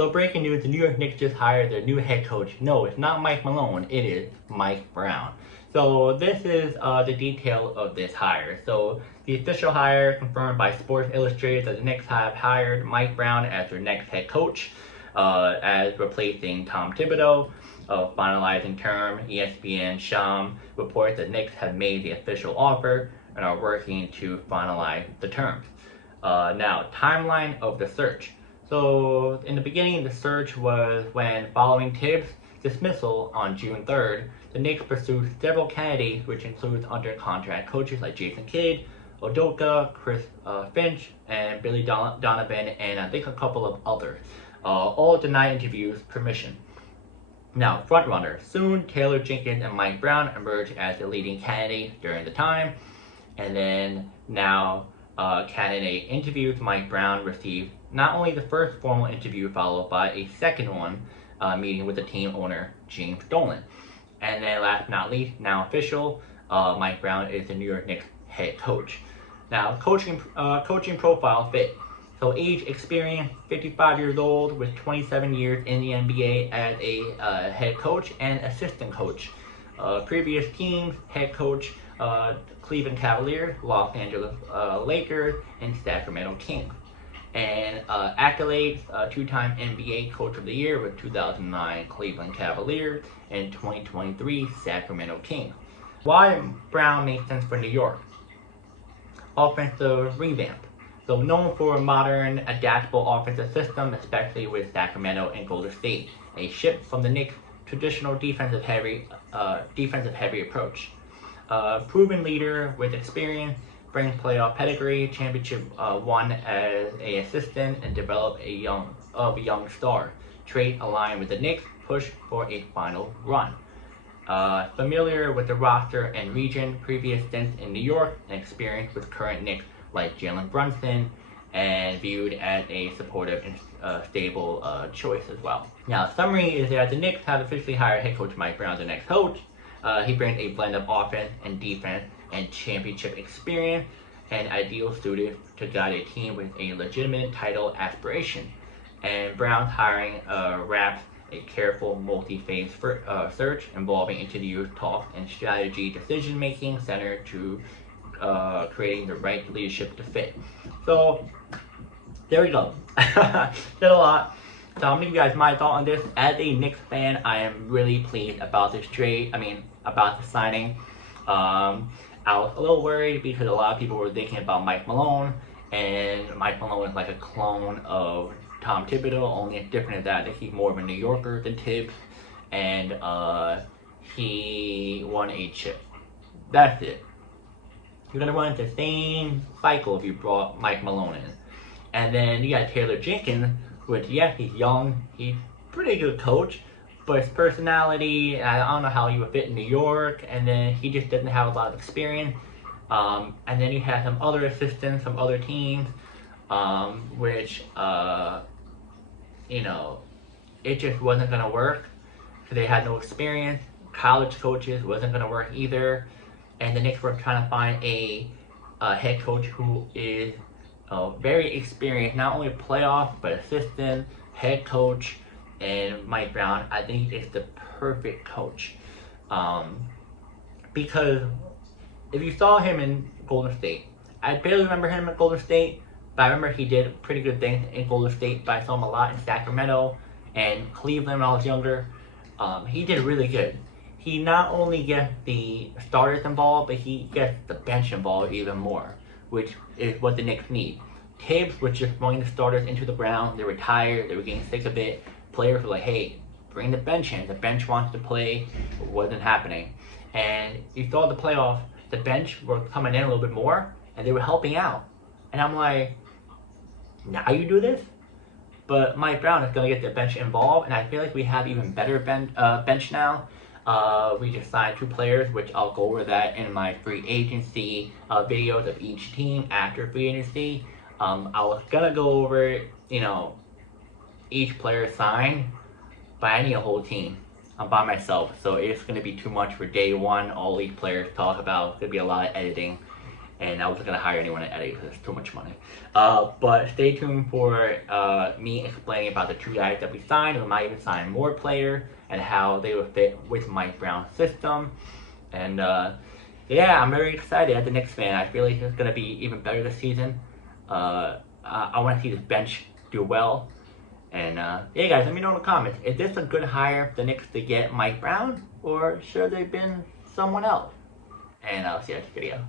So breaking news, the New York Knicks just hired their new head coach. No, it's not Mike Malone, it is Mike Brown. So this is the detail of this hire. So the official hire confirmed by Sports Illustrated that the Knicks have hired Mike Brown as their next head coach, as replacing Tom Thibodeau. Finalizing term, ESPN Sham reports that Knicks have made the official offer and are working to finalize the terms. Now, timeline of the search. So in the beginning, the search was when, following Thibs' dismissal on June 3rd, the Knicks pursued several candidates, which includes under contract coaches like Jason Kidd, Udoka, Chris Finch, and Billy Donovan, and I think a couple of others. All denied interviews permission. Now, frontrunners. Soon, Taylor Jenkins and Mike Brown emerged as the leading candidates during the time. And then now, candidate interviews. Mike Brown received not only the first formal interview, followed by a second one, meeting with the team owner, James Dolan. And then last but not least, now official, Mike Brown is the New York Knicks head coach. Now, coaching profile fit. So age, experience, 55 years old with 27 years in the NBA as a head coach and assistant coach. Previous teams, head coach, Cleveland Cavaliers, Los Angeles Lakers, and Sacramento Kings. And accolades, two-time NBA Coach of the Year with 2009 Cleveland Cavaliers and 2023 Sacramento Kings. Why Brown makes sense for New York? Offensive revamp. So known for a modern, adaptable offensive system, especially with Sacramento and Golden State. A shift from the Knicks' traditional defensive-heavy approach. Proven leader with experience, brings playoff pedigree, championship won as an assistant, and developed a young star. Trait aligned with the Knicks, push for a final run. Familiar with the roster and region, previous stints in New York, and experience with current Knicks like Jalen Brunson, and viewed as a supportive and stable choice as well. Now, summary is that the Knicks have officially hired head coach Mike Brown as their next coach. He brings a blend of offense and defense and championship experience, and ideal suited to guide a team with a legitimate title aspiration. And Brown's hiring wraps a careful multi-phase search involving interviews, talks, and strategy decision-making centered to creating the right leadership to fit. So there we go. Said a lot. So I'm gonna give you guys my thought on this. As a Knicks fan, I am really pleased about this trade. About the signing. I was a little worried because a lot of people were thinking about Mike Malone, and Mike Malone is like a clone of Tom Thibodeau, only it's different is that he's more of a New Yorker than Thibs, and he won a chip. That's it. You're gonna run into the same cycle if you brought Mike Malone in. And then you got Taylor Jenkins, which yes, he's young, he's a pretty good coach, but his personality, I don't know how he would fit in New York, and then he just doesn't have a lot of experience. And then you have some other assistants from other teams, which, it just wasn't gonna work, because they had no experience. College coaches wasn't gonna work either. And the Knicks were trying to find a head coach who is very experienced, not only playoff, but assistant, head coach. And Mike Brown, I think, is the perfect coach. Because if you saw him in Golden State, I barely remember him at Golden State, but I remember he did pretty good things in Golden State, but I saw him a lot in Sacramento and Cleveland when I was younger. He did really good. He not only gets the starters involved, but he gets the bench involved even more, which is what the Knicks need. Thibs was just throwing the starters into the ground. They were tired. They were getting sick of it. Players were like, hey, bring the bench in. The bench wants to play. It wasn't happening. And you saw the playoffs, the bench were coming in a little bit more, and they were helping out. And I'm like, now you do this? But Mike Brown is going to get the bench involved, and I feel like we have even better bench now. We just signed 2 players, which I'll go over that in my free agency videos of each team after free agency. I was gonna go over, each player signed, but I need a whole team. I'm by myself, so it's gonna be too much for day one. All these players talk about, it's gonna be a lot of editing, and I wasn't gonna hire anyone at Eddie because it's too much money. But stay tuned for me explaining about the 2 guys that we signed. We might even sign more players and how they would fit with Mike Brown's system. And yeah, I'm very excited as a Knicks fan. I feel like it's gonna be even better this season. I want to see this bench do well. And yeah, guys, let me know in the comments. Is this a good hire for the Knicks to get Mike Brown, or should they have been someone else? And I'll see you next video.